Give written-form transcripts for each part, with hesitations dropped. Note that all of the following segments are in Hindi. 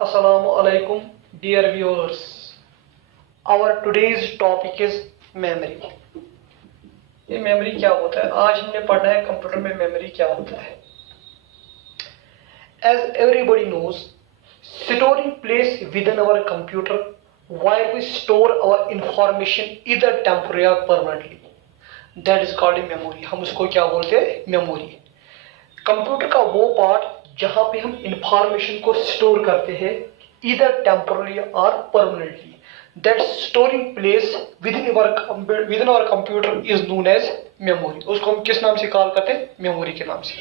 Assalamu alaikum, dear viewers. Our today's topic is memory. ये मेमोरी क्या होता है? आज हमने पढ़ना है कंप्यूटर में मेमोरी क्या होता है. As everybody knows, storing place within our computer where we store our information either temporarily or permanently. That is called a memory. हम उसको क्या बोलते हैं? मेमोरी. कंप्यूटर का वो पार्ट जहां पे हम इंफॉर्मेशन को स्टोर करते हैं ईदर टेम्पोरली और permanently. That storing place within our computer is known as memory. उसको हम किस नाम से कॉल करते हैं? मेमोरी के नाम से.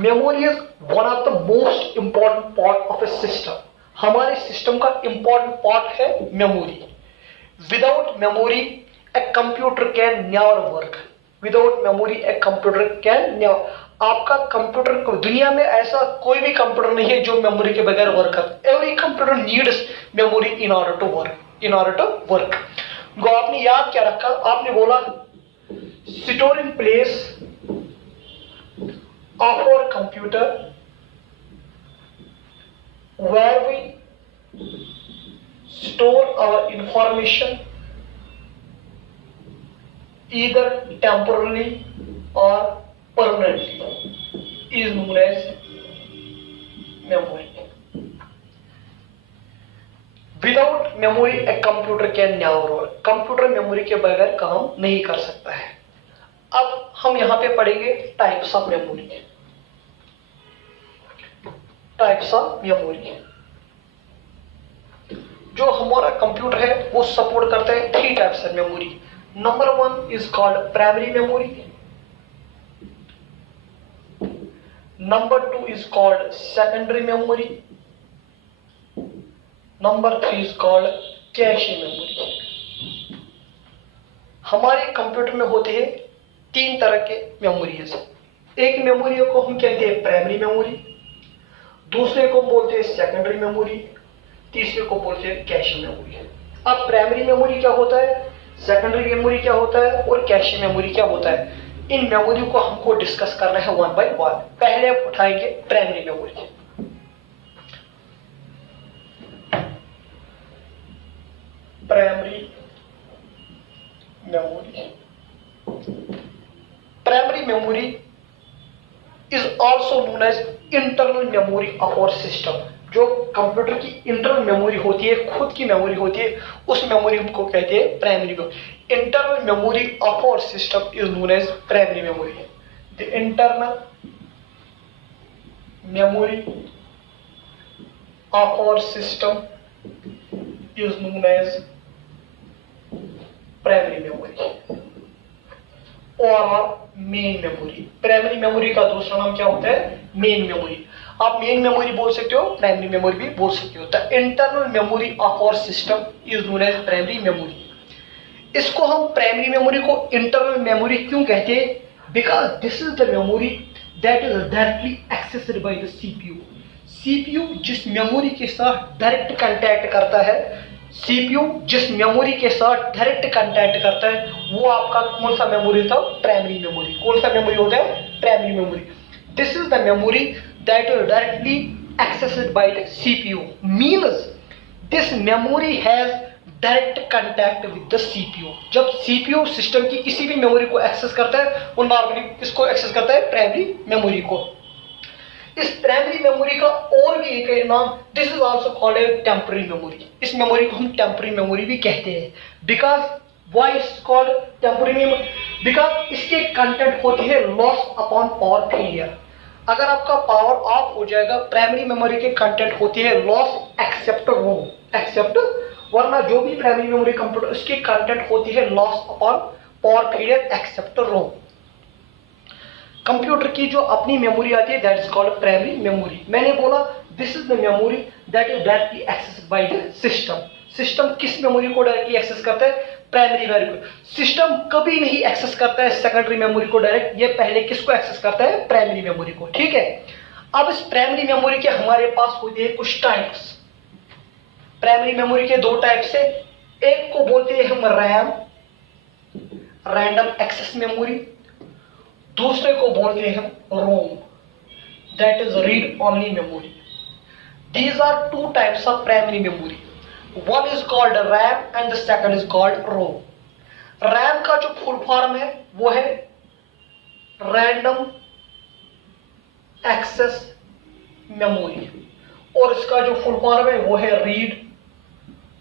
Memory is one of the most important part of A system. हमारे सिस्टम का इंपॉर्टेंट पार्ट है memory. Without memory a computer can never work. Without memory a computer can never. आपका कंप्यूटर को दुनिया में ऐसा कोई भी कंप्यूटर नहीं है जो मेमोरी के बगैर वर्क करता. Every computer needs memory in order to work. गो आपने याद क्या रखा? आपने बोला storing place of our computer where we store our information either temporarily or permanently is known as memory. Without memory a computer can never work. Computer memory के बगैर काम नहीं कर सकता है. अब हम यहां पे पढ़ेंगे types of memory. Types of memory. जो हमारा कंप्यूटर है वो सपोर्ट करता है 3 types of memory. Number 1 is called primary memory. Number 2 is called secondary memory. Number 3 is called cache memory. हमारे कंप्यूटर में होते हैं 3 तरह के मेमोरीज. एक मेमोरी को हम कहते हैं प्राइमरी मेमोरी, दूसरे को बोलते हैं सेकेंडरी मेमोरी, तीसरे को बोलते हैं कैश मेमोरी. अब प्राइमरी मेमोरी क्या होता है, सेकेंडरी मेमोरी क्या होता है और कैश मेमोरी क्या होता है, इन मेमोरी को हमको डिस्कस करना है वन बाय वन. पहले आप उठाएंगे primary memory. Primary memory. Primary memory is also known as internal memory of our system. जो कंप्यूटर की इंटरनल मेमोरी होती है, खुद की मेमोरी होती है, उस मेमोरी को कहते हैं primary memory. Internal memory of our system is known as primary memory. The internal memory of our system is known as primary memory और मेन मेमोरी. प्राइमरी मेमोरी का दूसरा नाम क्या होता है? Main memory. आप मेन मेमोरी बोल सकते हो, प्राइमरी मेमोरी भी बोल सकते हो. The internal memory of our system is known as primary memory. इसको हम प्राइमरी मेमोरी को इंटरनल मेमोरी क्यों कहते हैं? Because this is the memory that is directly accessed by the CPU. CPU जिस मेमोरी के साथ डायरेक्ट कांटेक्ट करता है, सीपीयू जिस मेमोरी के साथ डायरेक्ट कांटेक्ट करता है, वो आपका कौन सा मेमोरी होता है? Primary memory. कौन सा मेमोरी होता है? Primary memory. This is the memory that is directly accessed by the CPU. Means this memory has direct contact with the CPU. जब सीपीयू सिस्टम की किसी भी मेमोरी को एक्सेस करता है, वो नॉर्मली किसको एक्सेस करता है? प्राइमरी मेमोरी को. इस प्राइमरी मेमोरी का और भी एक नाम, this is also called a temporary memory. इस मेमोरी को हम टेम्पररी मेमोरी भी कहते हैं. Because why is called temporary memory? Because इसके कंटेंट होती है लॉस अपॉन पावर फेलियर. अगर आपका पावर ऑफ हो जाएगा, प्राइमरी मेमोरी के कंटेंट होती है लॉस एक्सेप्ट रोम. एक्सेप्ट, वरना जो भी प्राइमरी मेमोरी कंप्यूटर इसकी कंटेंट होती है loss upon power failure except ROM. Computer की जो अपनी मेमोरी आती है that is called primary memory. मैंने बोला this is the memory that is directly accessed by the system. System किस मेमोरी को डायरेक्टली एक्सेस करता है? प्राइमरी मेमोरी को. सिस्टम कभी नहीं एक्सेस करता है सेकेंडरी मेमोरी को डायरेक्ट. ये पहले किसको एक्सेस करता है? प्राइमरी मेमोरी को. ठीक है. अब इस प्राइमरी मेमोरी के हमारे पास होते हैं कुछ टाइप्स. प्राइमरी मेमोरी के 2 टाइप्स है. एक को बोलते हैं हम रैम, रैंडम एक्सेस मेमोरी. दूसरे को बोलते हैं हम ROM, that is read only memory. These are two types of primary memory. One is called RAM and the second is called ROM. RAM का जो फुल फॉर्म है वो है रैंडम एक्सेस मेमोरी और इसका जो फुल फॉर्म है वो है रीड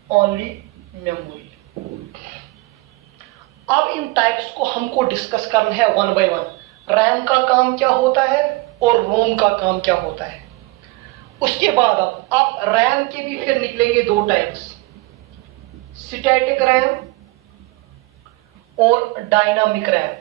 ओनली मेमोरी. अब इन टाइप्स को हमको डिस्कस करना है वन बाय वन. रैम का काम क्या होता है और रोम का काम क्या होता है. उसके बाद अब आप रैम के भी फिर निकलेंगे दो टाइप्स, स्टैटिक रैम और डायनामिक रैम.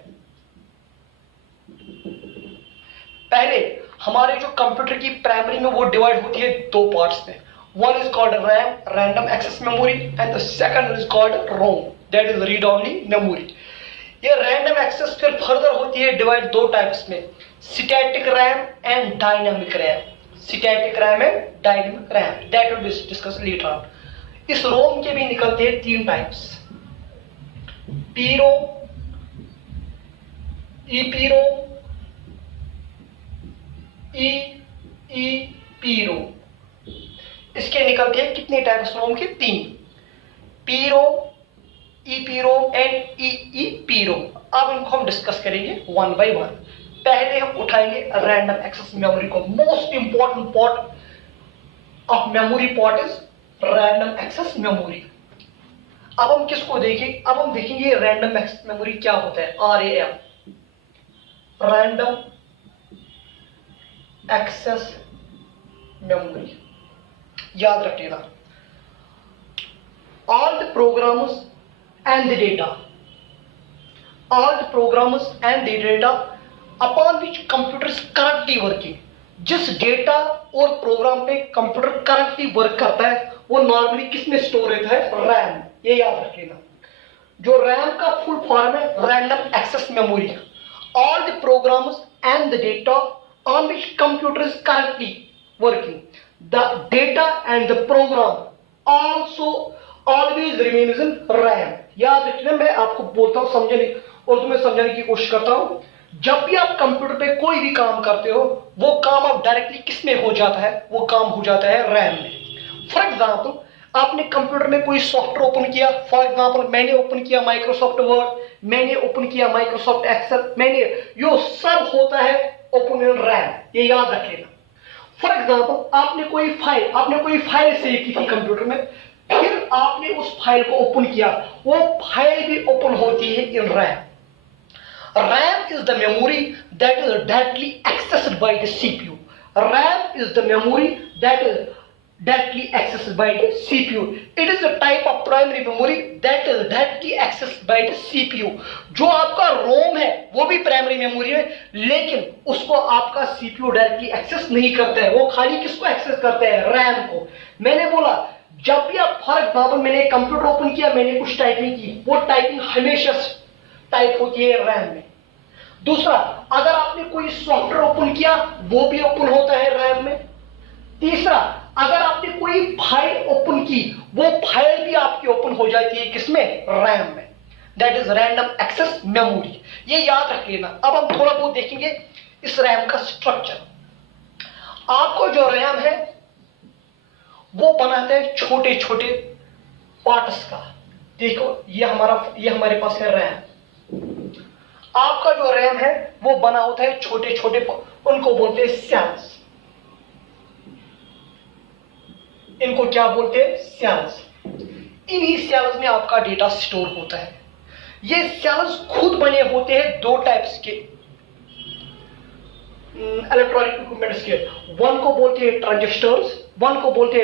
पहले हमारे जो कंप्यूटर की प्राइमरी में वो डिवाइड होती है दो पार्ट्स में. One is called RAM, random access memory, and the second is called ROM, that is read only memory. ये रैंडम एक्सेस फिर फर्दर होती है डिवाइड दो टाइप्स में, static RAM and dynamic RAM. Static RAM and dynamic RAM, that will be discuss later on. इस रोम के भी निकलते हैं तीन टाइप्स, पीरोम, ईपीरोम, ईईपीरोम. इसके निकलते हैं कितने टाइप्स रोम के? तीन, पीरोम, ईपीरोम एंड ईईपीरोम. अब इनको हम डिस्कस करेंगे वन बाय वन. पहले हम उठाएंगे रैंडम एक्सेस मेमोरी को. Most important part of memory part is random access memory. अब हम किसको देखेंगे? अब हम देखेंगे रैंडम एक्सेस मेमोरी क्या होता है. RAM, random access memory. याद रखिएगा, all the programs and the data, all the programs and the data upon which computer is currently working. जिस डेटा और प्रोग्राम पे कंप्यूटर करंटली वर्क करता है वो नॉर्मली किस में स्टोर रहता है? रैम. ये याद रखिएगा. जो रैम का फुल फॉर्म है random access memory. All the programs and the data on which computer is currently working, the data and the program also always remains in RAM. याद रखना, मैं आपको बोलता हूं समझने और तुम्हें समझाने की कोशिश करता हूं. जब भी आप कंप्यूटर पे कोई भी काम करते हो वो काम आप डायरेक्टली किस में हो जाता है? वो काम हो जाता है रैम में. फॉर एग्जांपल, आपने कंप्यूटर में कोई सॉफ्टवेयर ओपन किया. फॉर एग्जांपल, मैंने ओपन किया माइक्रोसॉफ्ट वर्ड, मैंने ओपन किया माइक्रोसॉफ्ट एक्सेल, मैंने यो सब होता है ओपन इन रैम. ये याद रखिएगा. फॉर एग्जांपल, आपने कोई फाइल सेव की थी कंप्यूटर में, फिर आपने उस फाइल को ओपन किया, वो फाइल भी ओपन होती है in RAM. RAM is the memory that is directly accessed by the CPU. RAM is the memory that is directly accessed by the CPU. It is a type of primary memory that is directly accessed by the CPU. जो आपका ROM है वो भी प्राइमरी मेमोरी है, लेकिन उसको आपका CPU डायरेक्टली एक्सेस नहीं करता है. वो खाली किसको एक्सेस करता है? RAM को. मैंने बोला जब भी आप, फॉर एग्जाम्पल, मैंने कंप्यूटर ओपन किया, मैंने कुछ टाइपिंग की, वो टाइपिंग हमेशा टाइप होती है रैम में. दूसरा, अगर आपने कोई सॉफ्टवेयर ओपन किया वो भी ओपन होता है रैम में. तीसरा, अगर आपने कोई फाइल ओपन की वो फाइल भी आपकी ओपन हो जाती है किसमें? रैम में. That is random access memory. ये याद रख लेना. अब हम थोड़ा बहुत देखेंगे इस रैम का स्ट्रक्चर. आपको जो रैम है वो बनाता है छोटे छोटे पार्ट्स का. देखो, ये हमारे पास है रैम. आपका जो रैम है वो बना होता है छोटे छोटे, उनको बोलते हैं सेल्स. इनको क्या बोलते हैं? सेल्स. इन्हीं सेल्स में आपका डेटा स्टोर होता है. ये सेल्स खुद बने होते हैं दो टाइप्स के इलेक्ट्रॉनिक इक्विपमेंट्स के. वन को बोलते हैं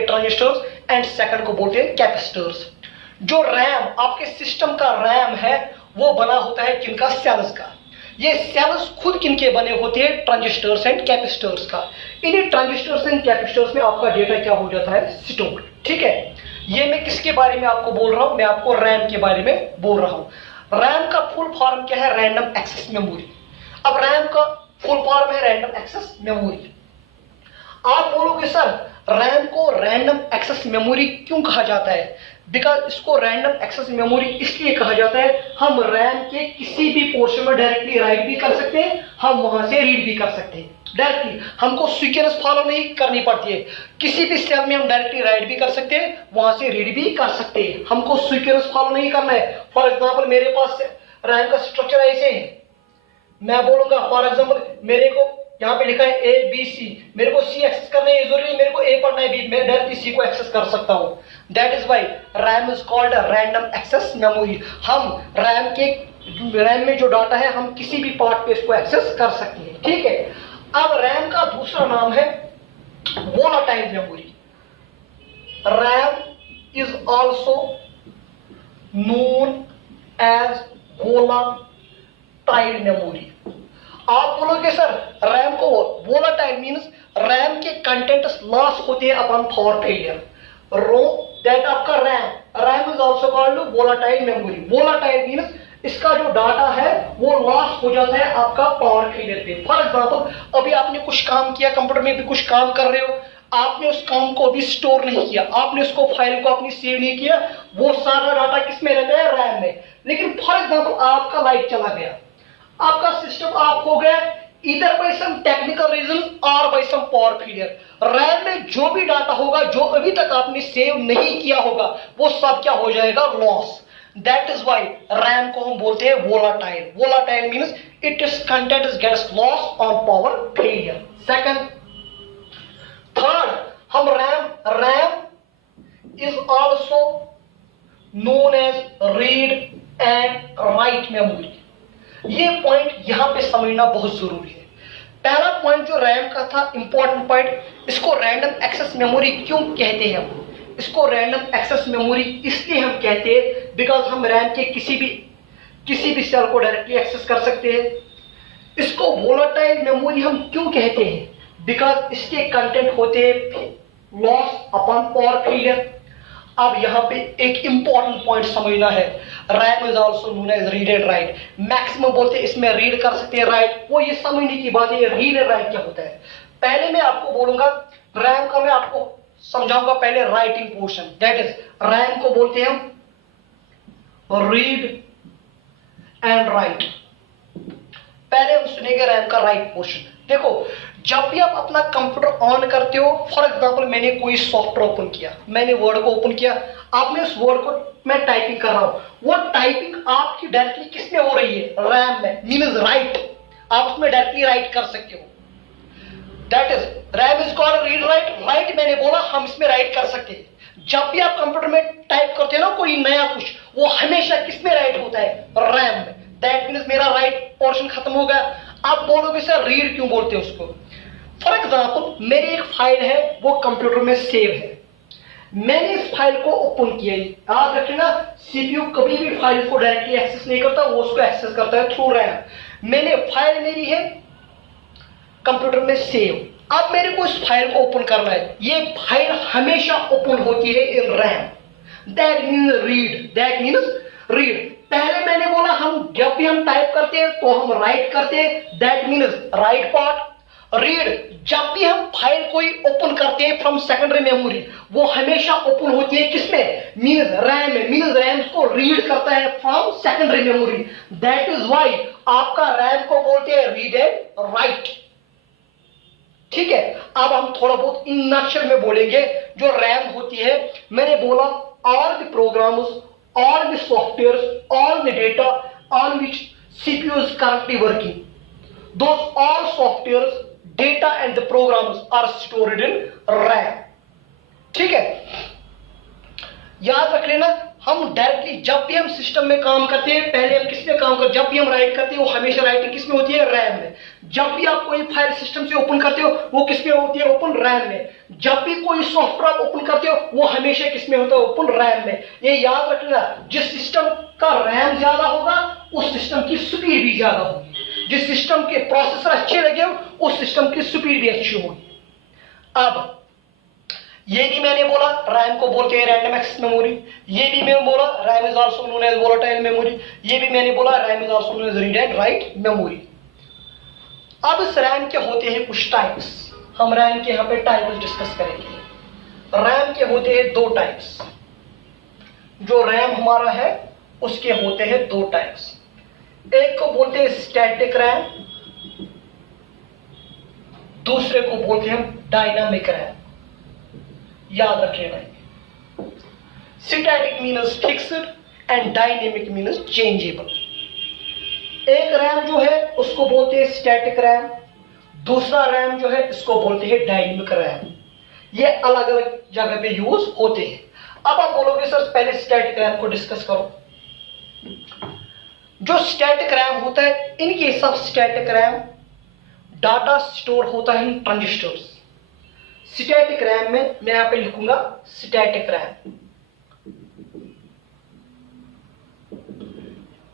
ट्रांजिस्टर्स, एंड सेकंड को बोलते हैं कैपेसिटर्स. जो रैम, आपके सिस्टम का रैम है, वो बना होता है किनका? सेल्स का. ये सेल्स खुद किनके बने होते हैं? ट्रांजिस्टर्स एंड कैपेसिटर्स का. इन्हीं ट्रांजिस्टर्स एंड कैपेसिटर्स में आपका डेटा क्या हो जाता है? स्टोर. ठीक है. ये मैं किसके बारे में आपको बोल रहा हूं? मैं आपको रैम के बारे में बोल रहा हूं. रैम का फुल फॉर्म क्या है? Random access memory. अब रैम का फुल फॉर्म है रैंडम एक्सेस मेमोरी. आप बोलोगे सर रैम को रैंडम एक्सेस मेमोरी क्यों कहा जाता है? बिकॉज इसको रैंडम एक्सेस मेमोरी इसलिए कहा जाता है, हम रैम के किसी भी पोर्शन में डायरेक्टली राइट भी कर सकते हैं, हम वहां से रीड भी कर सकते हैं डायरेक्टली, हमको सीक्वेंस फॉलो नहीं करनी पड़ती है। किसी भी सेल में हम डायरेक्टली राइट भी कर सकते हैं, वहां से रीड भी कर सकते हैं, हमको सीक्वेंस फॉलो नहीं करना है। फॉर एग्जाम्पल मेरे पास रैम का स्ट्रक्चर ऐसे है, मैं बोलूंगा फॉर एग्जाम्पल मेरे को यहाँ पे लिखा है ए बी सी, मेरे को सी एक्सेस करना है, जरूरी मेरे को ए पढ़ना है बी, मैं डायरेक्टली सी को एक्सेस कर सकता हूँ। That is why RAM is called random access memory. हम रैम में जो डाटा है हम किसी भी पार्ट पे इसको एक्सेस कर सकते हैं, ठीक है। अब रैम का दूसरा नाम है volatile memory. RAM is also known as volatile memory. आप बोलोगे सर रैम को वोलाटाइल मींस रैम के कंटेंट्स लॉस होते हैं अपॉन पावर फेलियर। रो दैट आपका RAM is also called volatile memory. Volatile means इसका जो डाटा है वो लॉस हो जाता है आपका पावर फेलियर पे। फॉर एग्जांपल अभी आपने कुछ काम किया, कंप्यूटर में भी कुछ काम कर रहे हो, आपने उस काम को अभी स्टोर नहीं किया, आपने उसको फाइल को अपनी सेव नहीं किया, वो सारा डाटा किस में रहता है? रैम में। लेकिन फॉर एग्जांपल आपका लाइट चला गया, आपका सिस्टम ऑफ हो गया, इधर बाय सम टेक्निकल रीजन और by some power failure, RAM में जो भी डाटा होगा जो अभी तक आपने सेव नहीं किया होगा वो सब क्या हो जाएगा? Loss. That is why RAM को हम बोलते हैं volatile. Volatile means it is content is gets loss on power failure. Second, third, हम RAM is also known as read and write memory. ये पॉइंट यहां पे समझना बहुत जरूरी है। पहला पॉइंट जो रैम का था इंपॉर्टेंट पॉइंट, इसको रैंडम एक्सेस मेमोरी क्यों कहते हैं? हम इसको रैंडम एक्सेस मेमोरी इसलिए हम कहते हैं बिकॉज हम रैम के किसी भी सेल को डायरेक्टली एक्सेस कर सकते हैं। इसको वोलाटाइल मेमोरी हम क्यों कहते हैं? बिकॉज इसके कंटेंट होते हैं लॉस अपॉन पावर फेलियर। अब यहां पे एक इंपॉर्टेंट पॉइंट समझना है, RAM is also known as read and write. Maximum बोलते हैं इसमें रीड कर सकते हैं, राइट। वो ये समझने की बात है रीड एंड राइट क्या होता है। पहले मैं आपको बोलूंगा रैम का, मैं आपको समझाऊंगा पहले writing portion. That is RAM को बोलते हैं हम रीड एंड राइट। पहले हम सुनेंगे रैम का राइट पोर्शन। देखो जब भी आप अपना कंप्यूटर ऑन करते हो, फॉर एग्जांपल मैंने कोई सॉफ्टवेयर ओपन किया, मैंने वर्ड को ओपन किया, आपने उस वर्ड को मैं टाइपिंग कर रहा हूं, वो टाइपिंग आपकी डायरेक्टली किस में हो रही है? रैम में, मींस राइट। आप उसमें डायरेक्टली राइट कर सकते हो। That is RAM is called read write. Right मैंने बोला हम इसमें राइट कर सकते हैं। जब भी आप कंप्यूटर में टाइप करते हो ना कोई नया कुछ, वो हमेशा किस में राइट होता है? रैम में। दैट मींस मेरा राइट पोर्शन खत्म हो गया। आप बोलोगे सर रीड क्यों बोलते हैं उसको? फॉर एग्जाम्पल मेरी एक फाइल है, वो कंप्यूटर में सेव है, मैंने इस फाइल को ओपन किया। याद रखना सीपीयू कभी भी फाइल को डायरेक्टली एक्सेस नहीं करता, वो उसको एक्सेस करता है थ्रू रैम। मैंने फाइल मेरी है कंप्यूटर में सेव, अब मेरे को इस फाइल को ओपन करना है। ये फाइल हमेशा ओपन होती है in RAM. That means read, that means read. पहले मैंने बोला हम जब भी हम टाइप करते हैं तो हम राइट करते हैं, that means right part. Read जब भी हम फाइल कोई ओपन करते हैं फ्रॉम सेकेंडरी मेमोरी, वो हमेशा ओपन होती है किसमें? मींस रैम में। मींस रैम को रीड करता है from secondary memory. That is why आपका रैम को बोलते हैं रीड एंड राइट। ठीक है, अब हम थोड़ा बहुत इन नक्शल में बोलेंगे। जो रैम होती है, मैंने बोला all the programs, all the software, all the data on which CPU is currently working, those all softwares, data and the programs are stored in RAM। ठीक है, याद रख लेना हम डायरेक्टली जब भी हम सिस्टम में काम करते हैं, पहले हम किस में काम करते हैं? जब भी हम राइट करते हैं वो हमेशा राइटिंग किस में होती है? रैम में। जब भी आप कोई फाइल सिस्टम से ओपन करते हो वो किस में होती है? ओपन रैम में। जब भी कोई सॉफ्टवेयर आप ओपन करते हो वो हमेशा किस में होता है? ओपन रैम में। ये याद रखना, जिस सिस्टम का रैम ज्यादा होगा उस सिस्टम की स्पीड भी ज्यादा होगी। जिस सिस्टम के प्रोसेसर अच्छे लगे हो उस सिस्टम की स्पीड भी अच्छी होगी। अब ये भी मैंने बोला रैम को बोलते हैं रैंडम एक्सेस मेमोरी। ये भी मैंने बोला RAM is also known as volatile memory. ये भी मैंने बोला RAM is also known as read and write memory. अब इस रैम के होते हैं कुछ टाइप्स। हम रैम के यहाँ पे टाइप्स डिस्कस करेंगे। रैम के होते हैं दो टाइप्स। जो रैम हमारा है उसके होते हैं दो टाइप्स। एक को बोलते हैं स्टैटिक रैम, दूसरे को बोलते हैं डायनामिक रैम। याद रखिएगा, static means fixed and dynamic means changeable. एक रैम जो है उसको बोलते हैं स्टैटिक रैम, दूसरा रैम जो है इसको बोलते हैं डायनेमिक रैम। ये अलग अलग जगह पे यूज होते हैं। अब आप बोलोगे सर पहले स्टैटिक रैम को डिस्कस करो। जो स्टैटिक रैम होता है, in case of static RAM data store होता है इन ट्रांजिस्टर्स। स्टैटिक रैम में मैं यहां पे लिखूंगा static RAM.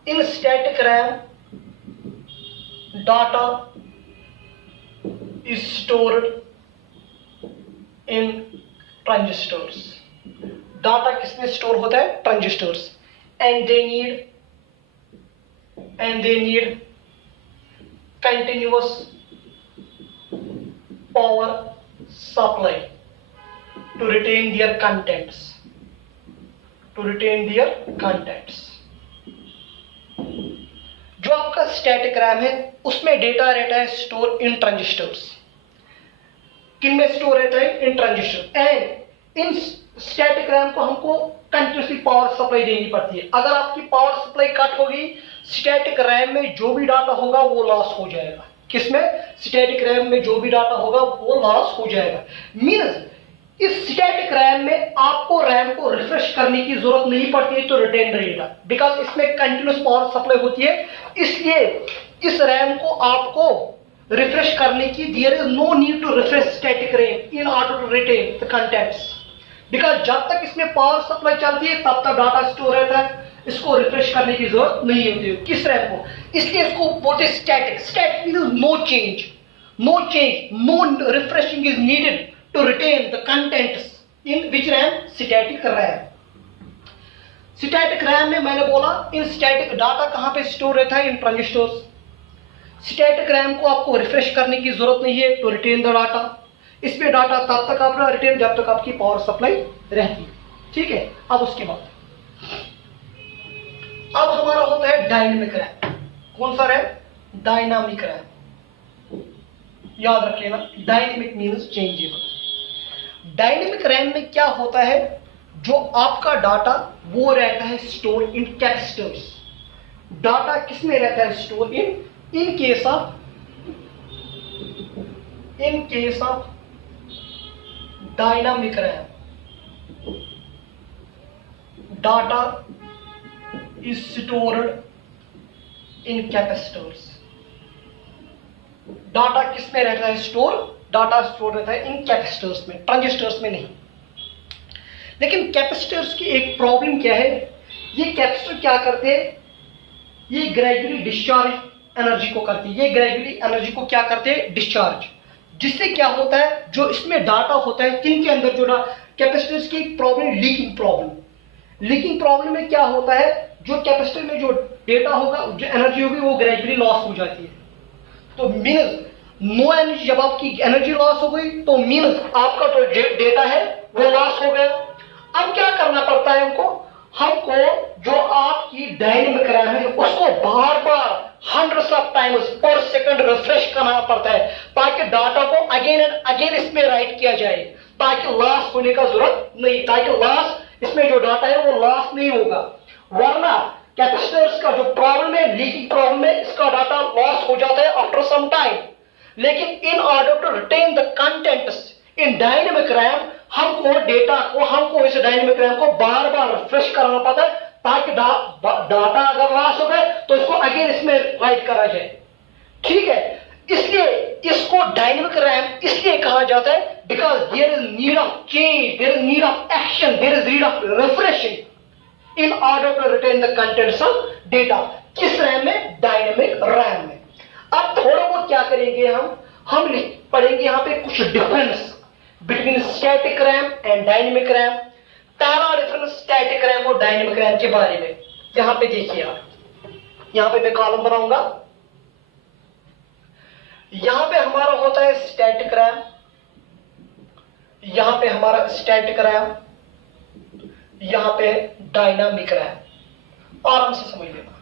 In static RAM data is stored in transistors. Data किसमें स्टोर होता है? Transistors. And they need continuous power supply to retain their contents. जो आपका स्टैटिक रैम है उसमें डेटा रहता है स्टोर इन ट्रांजिस्टर्स। किन में स्टोर रहता है? In transistor. And in static RAM को हमको कंटिन्यूसली पावर सप्लाई देनी पड़ती है। अगर आपकी पावर सप्लाई कट होगी, स्टैटिक रैम में जो भी डाटा होगा वो लॉस हो जाएगा। किसमें? स्टैटिक रैम में जो भी डाटा होगा वो लॉस हो जाएगा। मींस इस स्टैटिक रैम में आपको रैम को रिफ्रेश करने की जरूरत नहीं पड़ती है तो रिटेन रहेगा, बिकॉज इसमें कंटिन्यूस पावर सप्लाई होती है। इसलिए इस रैम को आपको रिफ्रेश करने की there is no need to refresh static RAM in order to retain the contents, because जब तक इसमें पावर सप्लाई चलती है तब तक डाटा स्टोर रहता है। इसको रिफ्रेश करने की जरूरत नहीं होती है किस रैम को, इसलिए इसको बोलते static. Static means no change, no refreshing is needed to retain the contents in which RAM? Static RAM। Static RAM में मैंने बोला इन स्टैटिक डाटा कहां पे स्टोर रहता है? इन ट्रांजिस्टर्स। स्टैटिक रैम को आपको रिफ्रेश करने की जरूरत नहीं है टू रिटेन द डाटा। इसमें डाटा तब तक आपका रिटेन जब तक आपकी पावर सप्लाई रहती है। ठीक है, अब उसके बाद अब हमारा होता है डायनेमिक रैम। कौन सा रैम? Dynamic RAM. याद रखिएगा, dynamic means changeable. Dynamic RAM में क्या होता है? जो आपका डाटा वो रहता है स्टोर इन कैपेसिटर्स। डाटा किसमें रहता है store? In case of dynamic RAM data is stored in capacitors. Data किसमें रहता है स्टोर? डाटा स्टोर रहता है इन कैपेसिटर्स में, ट्रांजिस्टर्स में नहीं। लेकिन कैपेसिटर्स की एक प्रॉब्लम क्या है? ये कैपेसिटर क्या करते हैं? ये ग्रेजुअली डिस्चार्ज एनर्जी को करते हैं। ये ग्रेजुअली एनर्जी को क्या करते हैं? डिस्चार्ज। जिससे क्या होता है, जो इसमें डाटा होता है किनके अंदर, जो कैपेसिटर्स की प्रॉब्लम लीकिंग प्रॉब्लम में क्या होता है? जो कैपेसिटर में जो डेटा होगा, जो एनर्जी होगी वो ग्रेजुअली लॉस हो जाती है। तो मीन्स नो एनर्जी, जब आपकी एनर्जी लॉस हो गई तो मीन्स आपका जो डेटा है वो लॉस हो गया। अब क्या करना पड़ता है हमको जो आपकी डायनेमिक रैम है उसको बार बार हंड्रेड्स ऑफ टाइम्स पर सेकंड रिफ्रेश करना पड़ता है, ताकि डाटा को अगेन एंड अगेन इसमें राइट किया जाए, ताकि लॉस होने का जरूरत नहीं, ताकि लॉस इसमें जो डाटा है वो लॉस नहीं होगा। वरना कैपेसिटर्स का जो प्रॉब्लम है, लीकिंग प्रॉब्लम है, इसका डाटा लॉस हो जाता है आफ्टर सम टाइम। लेकिन in order to retain the contents in dynamic RAM, हमको इस डायनेमिक रैम को बार बार रिफ्रेश कराना पड़ता है, ताकि डाटा अगर लॉस हो गए तो इसको अगेन इसमें राइट करा जाए। ठीक है, इसलिए इसको डायनेमिक रैम इसलिए कहा जाता है because there is need of change, there is need of action, there is need of refreshing in order to retain the contents of data. किस रैम में? डायनेमिक रैम में। अब थोड़ा बहुत क्या करेंगे हम पढ़ेंगे यहां पे कुछ difference between static RAM and dynamic RAM. पहला डिफरेंस स्टैटिक रैम और डायनेमिक रैम के बारे में। यहां पे देखिए आप, यहां पे मैं कॉलम बनाऊंगा। यहां पे हमारा होता है स्टैटिक रैम, यहां पे हमारा स्टैटिक रैम, यहां पे डायनामिक रैम। आराम से समझ लेना।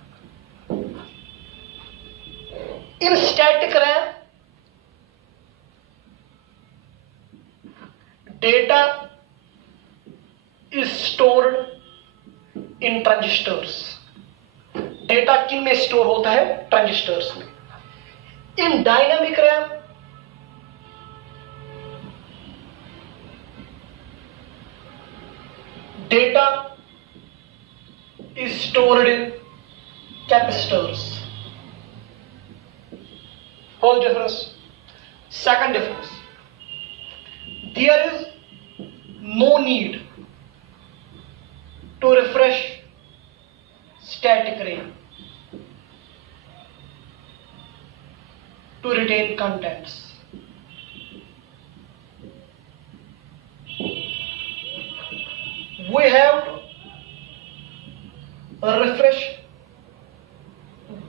इन static RAM data is stored in transistors. Data किन में स्टोर होता है? ट्रांजिस्टर्स में। इन dynamic RAM data is stored in capacitors. Whole difference. Second difference, there is no need to refresh static RAM to retain contents. We have to refresh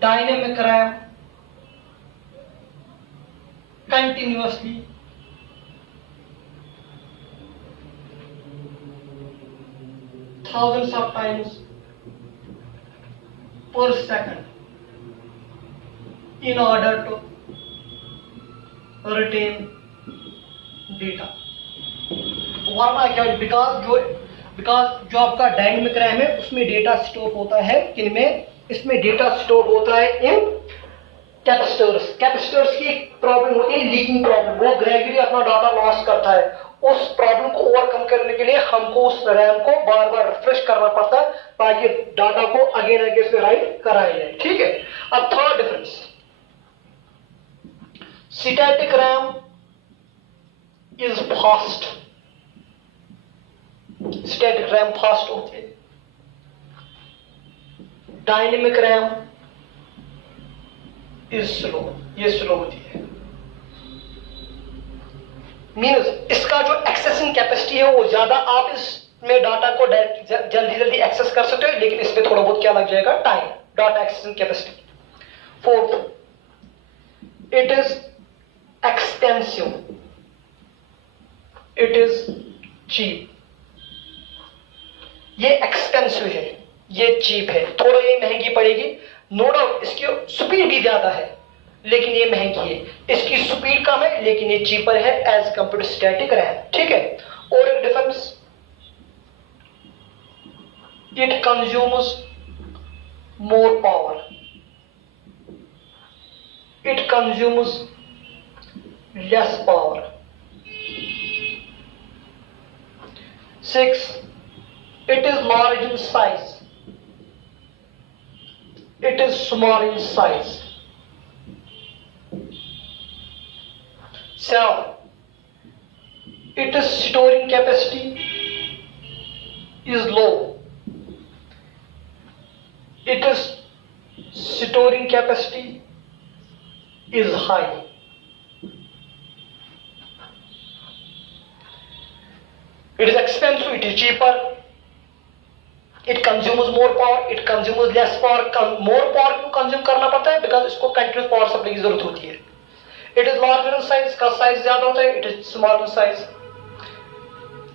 dynamic RAM continuously thousands of times per second in order to retain data. वरना क्या? बिकॉज जो आपका डायनेमिक रैम है उसमें डेटा स्टोर होता है किन में? इसमें डेटा स्टोर होता है इन कैपेसिटर्स। कैपेसिटर्स की एक प्रॉब्लम होती है लीकिंग प्रॉब्लम, वो ग्रेजुअली अपना डाटा लॉस करता है। उस प्रॉब्लम को ओवरकम करने के लिए हमको उस रैम को बार बार रिफ्रेश करना पड़ता है ताकि डाटा को अगेन अगेन से राइट कराया जाए। ठीक है। अब third difference, static RAM is fast. Static RAM fast होती है, डायनेमिक रैम इज स्लो, ये स्लो होती है। मीन्स इसका जो एक्सेसिंग कैपेसिटी है वो ज्यादा, आप इसमें डाटा को जल्दी जल्दी एक्सेस कर सकते हो, लेकिन इसमें थोड़ा बहुत क्या लग जाएगा? Time. Data accessing capacity. Fourth, it is expensive, it is cheap. ये एक्सपेंसिव है, ये चीप है, थोड़ा ये महंगी पड़ेगी। नो डाउट इसकी स्पीड भी ज्यादा है लेकिन ये महंगी है। इसकी स्पीड कम है लेकिन ये चीपर है as compare to static RAM. ठीक है। और एक difference, it consumes more power, it consumes less power. 6, it is large in size, it is small in size. 7, it is storing capacity is low, it is storing capacity is high. It is expensive, it is cheaper, it consumes more power, it consumes less power. More power क्यों कंज्यूम करना पड़ता है? बिकॉज इसको कंटिन्यूस पावर सप्लाई की जरूरत होती है। It is larger in size, का साइज ज्यादा होता है। It is small in size.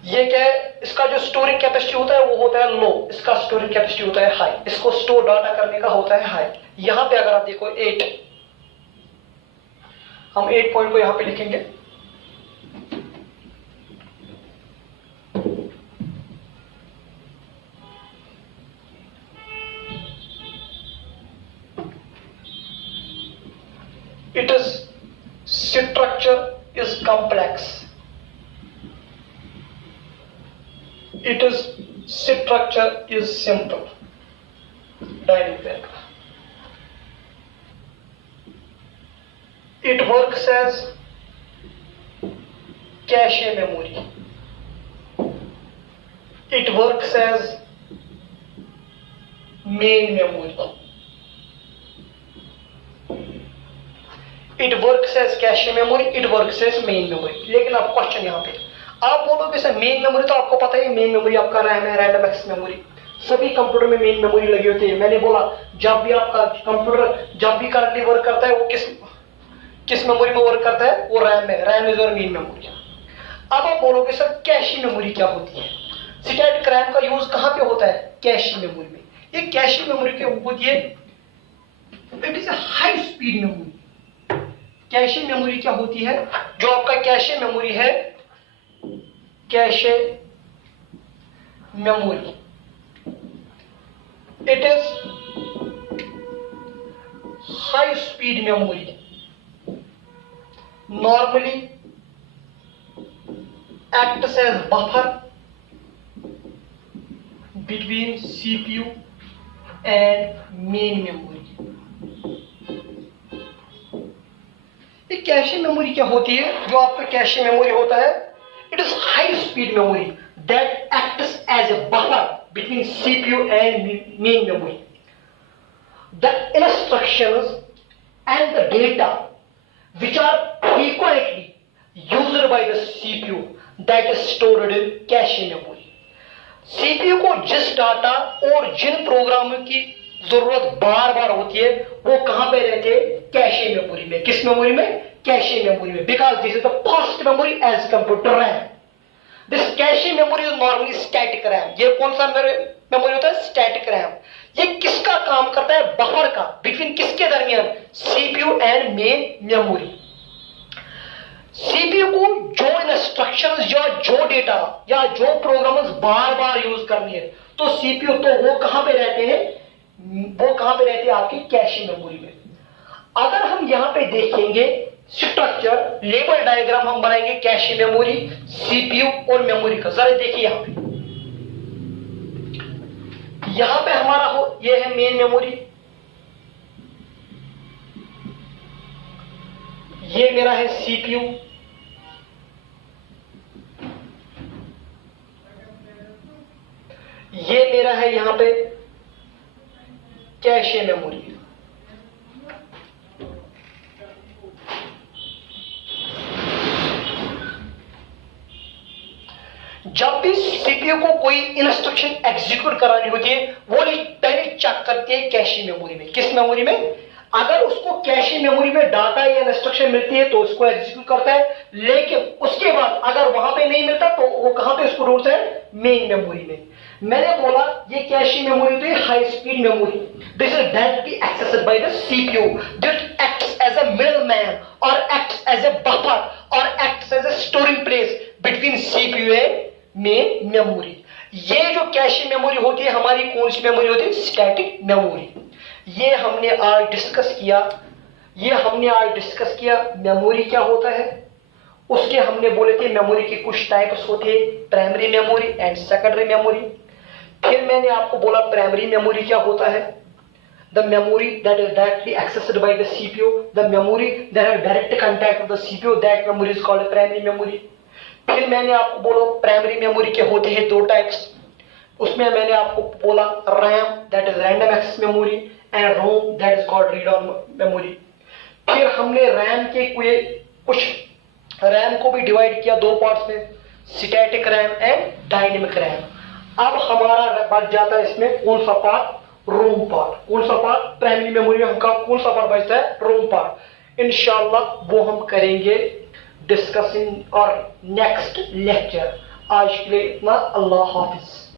ये क्या है? इसका जो स्टोरिंग कैपेसिटी होता है वो होता है लो, इसका स्टोरिंग कैपेसिटी होता है हाई। इसको स्टोर डाटा करने का होता है हाई। यहां पे अगर आप देखो 8, हम 8 पॉइंट को यहां पे लिखेंगे। It is structure is complex. It is structure is simple. Dynamic diagram. It works as cache memory. It works as main memory. It works as cache memory, it works as main memory. लेकिन अब क्वेश्चन यहाँ पे आप बोलोगे सर मेन मेमोरी तो आपको पता है मेन मेमोरी आपका रैम है, रैंडम एक्सेस मेमोरी। सभी कंप्यूटर में मेन मेमोरी लगी होती है। मैंने बोला जब भी आपका कंप्यूटर जब भी करंटली वर्क करता है वो किस मेमोरी में वर्क करता है? वो रैम में। रैम इज और मेन मेमोरी। अब आप बोलोगे सर कैशी मेमोरी क्या होती है? स्टैटिक रैम का यूज कहां पे होता है? कैशी मेमोरी में। ये कैशी मेमोरी के होती है, it is high speed memory. Cache memory क्या होती है? जो आपका कैशे मेमोरी है, cache memory, it is high speed memory, normally acts as buffer between CPU and main memory। ये कैशे मेमोरी क्या होती है? जो आपका कैशे मेमोरी होता है, it is high speed memory that acts as a buffer between CPU and main memory। The instructions and the data which are frequently used by the CPU that is stored in cache memory। CPU को जिस डाटा और जिन प्रोग्रामों की जरूरत बार बार होती है वो कहां पे रहते हैं? कैशे मेमोरी में। किस मेमोरी में? कैशे मेमोरी में। Because this is the fast memory as compare to RAM. This cache memory is normally static RAM. ये कौन सा मेमोरी होता है? Static RAM. ये किसका काम करता है? बफर का। बिटवीन किसके दरमियान? CPU and main memory. CPU को जो इंस्ट्रक्शंस या जो डेटा या जो प्रोग्राम्स बार बार यूज करनी है तो सीपीयू तो वो कहां पे रहते हैं? वो कहां पे रहते हैं? आपकी कैशे मेमोरी में। अगर हम यहां पे देखेंगे स्ट्रक्चर लेबल डायग्राम हम बनाएंगे कैशे मेमोरी, सीपीयू और मेमोरी का। जरा देखिए यहां पे हमारा हो ये है मेन मेमोरी, ये मेरा है सीपीयू, ये मेरा है यहां पे कैशे मेमोरी। जब भी सीपीयू को कोई इंस्ट्रक्शन एग्जीक्यूट करानी होती है वो पहले चेक करती है कैशे मेमोरी में। किस मेमोरी में? अगर उसको कैशे मेमोरी में डाटा या इंस्ट्रक्शन मिलती है तो उसको एग्जीक्यूट करता है, लेकिन उसके बाद अगर वहां पे नहीं मिलता तो वो कहां पे उसको ढूंढता है? मेन मेमोरी में। मैंने बोला ये कैशे मेमोरी होती है high speed memory. This is directly accessed by the CPU that acts as a middleman और एक्ट्स एज अ बफर और acts as a storing place between CPU and main memory. ये जो कैशे मेमोरी होती है हमारी कौन सी मेमोरी होती है? Static memory. ये हमने आज डिस्कस किया मेमोरी क्या होता है। उसके हमने बोले थे मेमोरी की कुछ टाइप्स होते हैं, primary memory and secondary memory. फिर मैंने आपको बोला प्राइमरी मेमोरी क्या होता है? The memory that is directly accessed by the CPU, the memory that have direct contact with the CPU, that memory is called primary memory. फिर मैंने आपको बोला प्राइमरी मेमोरी के होते हैं दो टाइप्स। उसमें मैंने आपको बोला RAM that is random access memory and ROM that is called read on memory. फिर हमने रैम के कुछ रैम को भी डिवाइड किया दो पार्ट्स में, static RAM and dynamic RAM. अब हमारा बच जाता है इसमें कौन सा पार्ट? रोम पार्ट। कौन सा पार्ट? प्राइमरी मेमोरी में हमका कौन सा पार्ट बचता है? रोम पार्ट। इंशाल्लाह वो हम करेंगे डिस्कसिंग और नेक्स्ट लेक्चर। आज के लिए इतना, अल्लाह हाफिज।